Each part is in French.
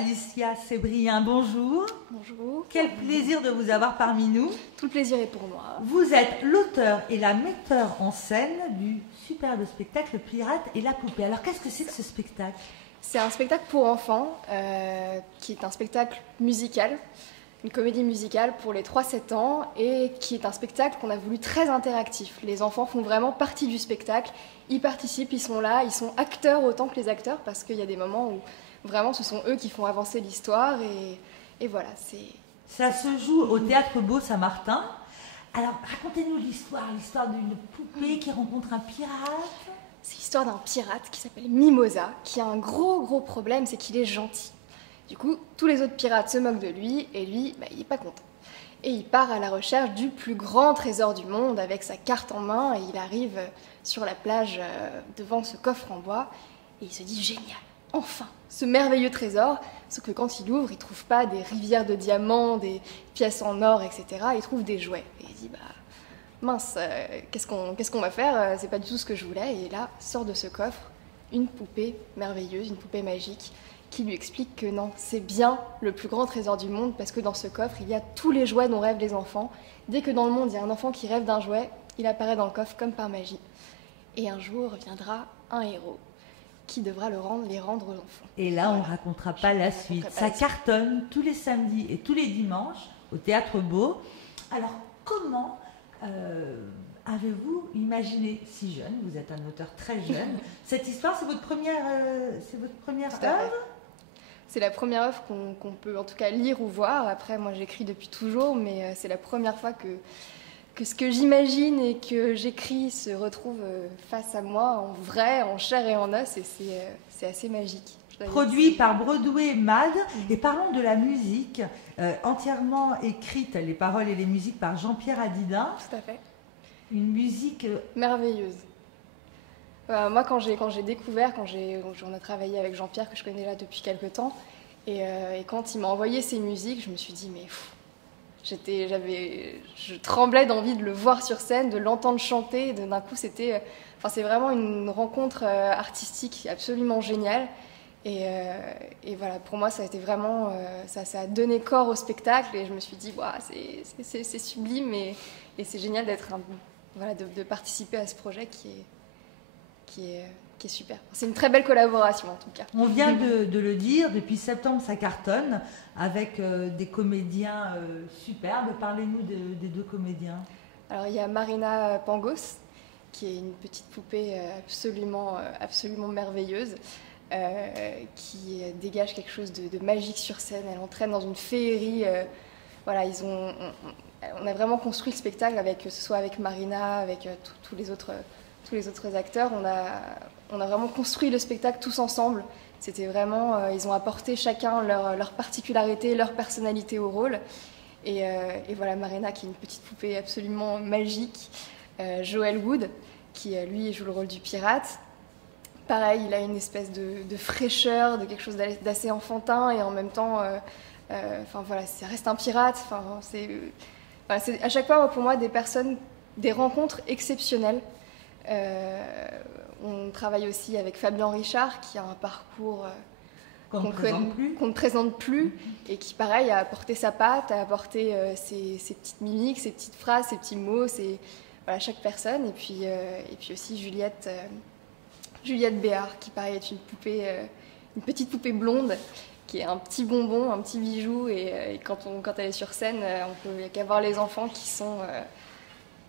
Alicia Sébrien, bonjour. Bonjour. Quel plaisir de vous avoir parmi nous. Tout le plaisir est pour moi. Vous êtes l'auteur et la metteur en scène du superbe spectacle Le Pirate et la Poupée. Alors qu'est-ce que c'est que ce spectacle? C'est un spectacle pour enfants, qui est un spectacle musical, une comédie musicale pour les 3-7 ans et qui est un spectacle qu'on a voulu très interactif. Les enfants font vraiment partie du spectacle, ils participent, ils sont là, ils sont acteurs autant que les acteurs parce qu'il y a des moments où vraiment ce sont eux qui font avancer l'histoire et voilà. Ça se joue au Théâtre Beau Saint-Martin. Alors racontez-nous l'histoire d'une poupée qui rencontre un pirate. C'est l'histoire d'un pirate qui s'appelle Mimosa, qui a un gros problème, c'est qu'il est gentil. Du coup, tous les autres pirates se moquent de lui, et lui, il n'est pas content. Et il part à la recherche du plus grand trésor du monde, avec sa carte en main, et il arrive sur la plage devant ce coffre en bois, et il se dit « Génial, enfin, ce merveilleux trésor !» Sauf que quand il ouvre, il ne trouve pas des rivières de diamants, des pièces en or, etc. Il trouve des jouets. Et il dit « Mince, qu'est-ce qu'on va faire? C'est pas du tout ce que je voulais. » Et là, sort de ce coffre une poupée merveilleuse, une poupée magique, qui lui explique que non, c'est bien le plus grand trésor du monde parce que dans ce coffre, il y a tous les jouets dont rêvent les enfants. Dès que dans le monde, il y a un enfant qui rêve d'un jouet, il apparaît dans le coffre comme par magie. Et un jour viendra un héros qui devra les rendre aux enfants. Et là, on ne racontera pas la suite. Ça cartonne tous les samedis et tous les dimanches au Théâtre Beau. Alors, comment avez-vous imaginé, si jeune, vous êtes un auteur très jeune, cette histoire, c'est votre première œuvre? C'est la première œuvre qu'on peut en tout cas lire ou voir. Après, moi j'écris depuis toujours, mais c'est la première fois que ce que j'imagine et que j'écris se retrouve face à moi, en vrai, en chair et en os, et c'est assez magique. Produit par Broadway Mad. Et parlons de la musique, entièrement écrite, les paroles et les musiques par Jean-Pierre Adidin. Tout à fait. Une musique merveilleuse. Moi, quand j'ai découvert, on a travaillé avec Jean-Pierre, que je connais là depuis quelques temps, et quand il m'a envoyé ces musiques, je me suis dit, mais je tremblais d'envie de le voir sur scène, de l'entendre chanter. D'un coup, c'est vraiment une rencontre artistique absolument géniale. Et voilà, pour moi, ça a été vraiment, ça a donné corps au spectacle, et je me suis dit, wow, c'est sublime, et c'est génial de participer à ce projet qui est super. C'est une très belle collaboration en tout cas. On vient de le dire, depuis septembre ça cartonne, avec des comédiens superbes. Parlez-nous des deux comédiens. Alors il y a Marina Pangos, qui est une petite poupée absolument merveilleuse, qui dégage quelque chose de magique sur scène. Elle entraîne dans une féerie. Voilà, on a vraiment construit le spectacle, que ce soit avec Marina, avec tous les autres acteurs. On a vraiment construit le spectacle tous ensemble. C'était vraiment, ils ont apporté chacun leur particularité, leur personnalité au rôle. Et voilà, Marina qui est une petite poupée absolument magique. Joel Wood qui lui joue le rôle du pirate. Pareil, il a une espèce de fraîcheur, de quelque chose d'assez enfantin, et en même temps, voilà, ça reste un pirate. C'est à chaque fois pour moi des rencontres exceptionnelles. On travaille aussi avec Fabien Richard, qui a un parcours qu'on ne présente plus, et qui, pareil, a apporté sa patte, a apporté ses petites mimiques, ses petites phrases, ses petits mots, voilà, chaque personne. Et puis aussi Juliette Béard, qui, pareil, est une petite poupée blonde, qui est un petit bonbon, un petit bijou, et quand elle est sur scène, il n'y a qu'à voir les enfants qui sont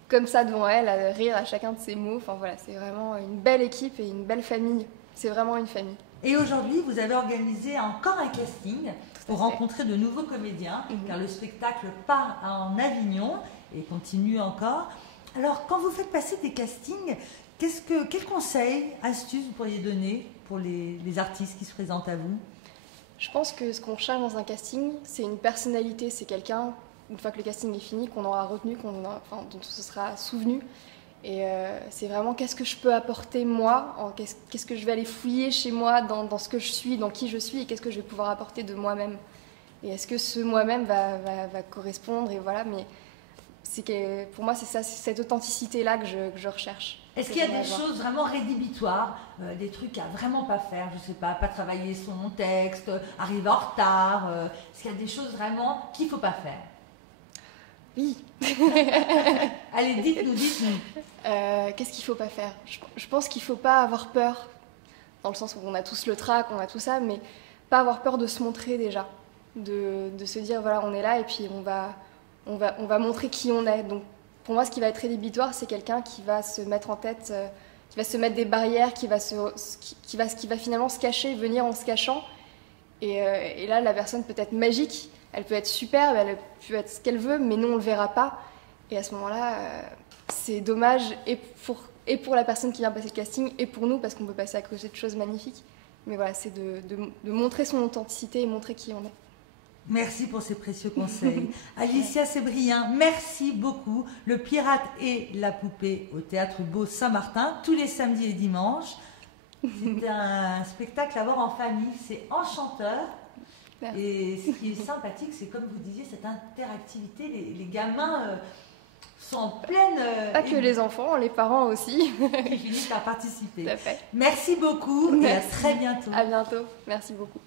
comme ça devant elle, à rire à chacun de ses mots. Enfin voilà, c'est vraiment une belle équipe et une belle famille. C'est vraiment une famille. Et aujourd'hui, vous avez organisé encore un casting pour rencontrer de nouveaux comédiens, car le spectacle part en Avignon et continue encore. Alors, quand vous faites passer des castings, quels conseils, astuces vous pourriez donner pour les artistes qui se présentent à vous? Je pense que ce qu'on cherche dans un casting, c'est une personnalité, c'est quelqu'un, une fois que le casting est fini, qu'on aura retenu, dont on se sera souvenu. Et c'est vraiment qu'est-ce que je peux apporter moi, qu'est-ce que je vais aller fouiller chez moi dans ce que je suis, dans qui je suis, et qu'est-ce que je vais pouvoir apporter de moi-même. Et est-ce que ce moi-même va correspondre, et voilà, mais pour moi c'est ça, c'est cette authenticité-là que je recherche. Est-ce qu'il y a des choses vraiment rédhibitoires, des trucs à vraiment pas faire, je sais pas travailler son texte, arriver en retard, est-ce qu'il y a des choses vraiment qu'il faut pas faire? Oui. Allez, dites-nous. Qu'est-ce qu'il faut pas faire? Je pense qu'il faut pas avoir peur, dans le sens où on a tous le trac, on a tout ça, mais pas avoir peur de se montrer déjà, de se dire voilà, on est là et puis on va montrer qui on est. Donc pour moi, ce qui va être rédhibitoire, c'est quelqu'un qui va se mettre en tête, qui va se mettre des barrières, qui va finalement se cacher, venir en se cachant. Et là, la personne peut être magique, elle peut être superbe, elle peut être ce qu'elle veut, mais nous, on ne le verra pas. Et à ce moment-là, c'est dommage, et pour la personne qui vient passer le casting, et pour nous, parce qu'on peut passer à côté de choses magnifiques. Mais voilà, c'est de montrer son authenticité et montrer qui on est. Merci pour ces précieux conseils. Alicia Sébrien, merci beaucoup. Le Pirate et la Poupée au Théâtre Beau Saint-Martin, tous les samedis et dimanches. C'est un spectacle à voir en famille, c'est enchanteur. Merci. Et ce qui est sympathique, c'est comme vous disiez, cette interactivité, les gamins sont en pleine... Pas que les enfants, les parents aussi. Qui finissent par participer. Tout à fait. Merci beaucoup. Merci. Et à très bientôt. À bientôt, merci beaucoup.